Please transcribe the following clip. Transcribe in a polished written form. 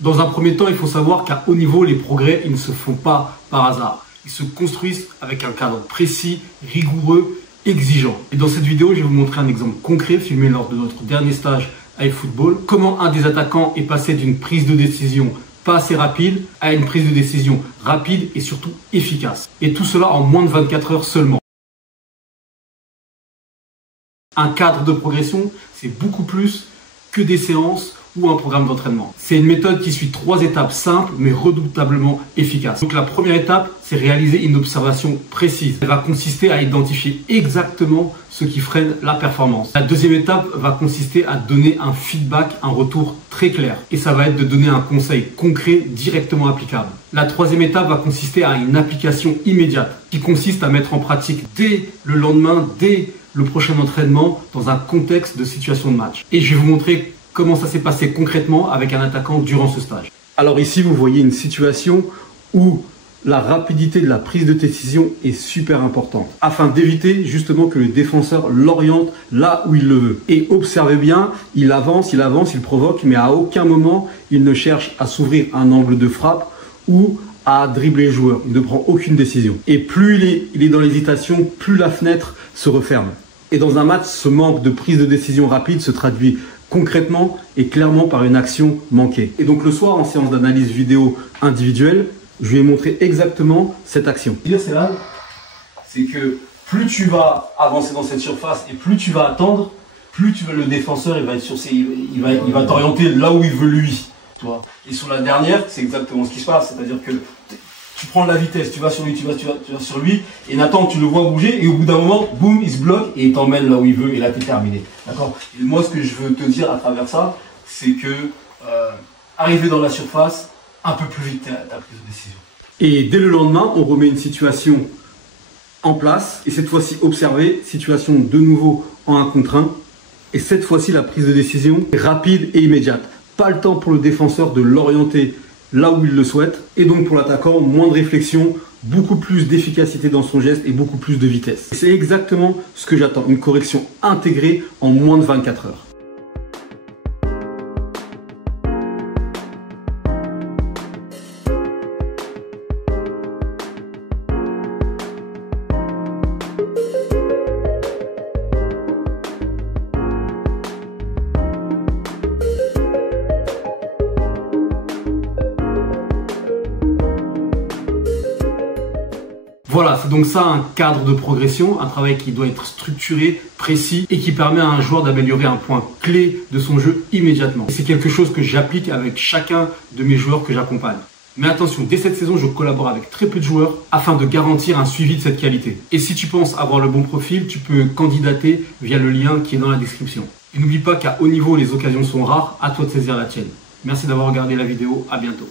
Dans un premier temps, il faut savoir qu'à haut niveau, les progrès, ils ne se font pas par hasard. Ils se construisent avec un cadre précis, rigoureux, exigeant. Et dans cette vidéo, je vais vous montrer un exemple concret filmé lors de notre dernier stage à eFootball. Comment un des attaquants est passé d'une prise de décision pas assez rapide à une prise de décision rapide et surtout efficace. Et tout cela en moins de 24 heures seulement. Un cadre de progression, c'est beaucoup plus que des séances ou un programme d'entraînement. C'est une méthode qui suit 3 étapes simples mais redoutablement efficaces. Donc la première étape, c'est réaliser une observation précise. Elle va consister à identifier exactement ce qui freine la performance. La deuxième étape va consister à donner un feedback, un retour très clair. Et ça va être de donner un conseil concret directement applicable. La troisième étape va consister à une application immédiate qui consiste à mettre en pratique dès le lendemain, dès le prochain entraînement dans un contexte de situation de match. Et je vais vous montrer comment ça s'est passé concrètement avec un attaquant durant ce stage. Alors ici, vous voyez une situation où la rapidité de la prise de décision est super importante afin d'éviter justement que le défenseur l'oriente là où il le veut. Et observez bien, il avance, il provoque, mais à aucun moment il ne cherche à s'ouvrir un angle de frappe ou à dribbler le joueur. Il ne prend aucune décision. Et plus il est dans l'hésitation, plus la fenêtre se referme. Et dans un match, ce manque de prise de décision rapide se traduit concrètement et clairement par une action manquée. Et donc le soir, en séance d'analyse vidéo individuelle, je vais montrer exactement cette action. C'est que plus tu vas avancer dans cette surface et plus tu vas attendre, plus le défenseur il va être sur il va t'orienter là où il veut lui. Tu vois. Et sur la dernière, c'est exactement ce qui se passe, c'est-à-dire que tu prends la vitesse, tu vas sur lui, tu vas sur lui, et Nathan, tu le vois bouger, et au bout d'un moment, boum, il se bloque, et il t'emmène là où il veut, et là, tu es terminé. D'accord? Et moi, ce que je veux te dire à travers ça, c'est que arriver dans la surface, un peu plus vite ta prise de décision. Et dès le lendemain, on remet une situation en place, et cette fois-ci, observez, situation de nouveau en 1 contre 1, et cette fois-ci, la prise de décision est rapide et immédiate. Pas le temps pour le défenseur de l'orienter là où il le souhaite, et donc pour l'attaquant, moins de réflexion, beaucoup plus d'efficacité dans son geste et beaucoup plus de vitesse. C'est exactement ce que j'attends, une correction intégrée en moins de 24 heures. Voilà, c'est donc ça un cadre de progression, un travail qui doit être structuré, précis et qui permet à un joueur d'améliorer un point clé de son jeu immédiatement. C'est quelque chose que j'applique avec chacun de mes joueurs que j'accompagne. Mais attention, dès cette saison, je collabore avec très peu de joueurs afin de garantir un suivi de cette qualité. Et si tu penses avoir le bon profil, tu peux candidater via le lien qui est dans la description. Et n'oublie pas qu'à haut niveau, les occasions sont rares, à toi de saisir la tienne. Merci d'avoir regardé la vidéo, à bientôt.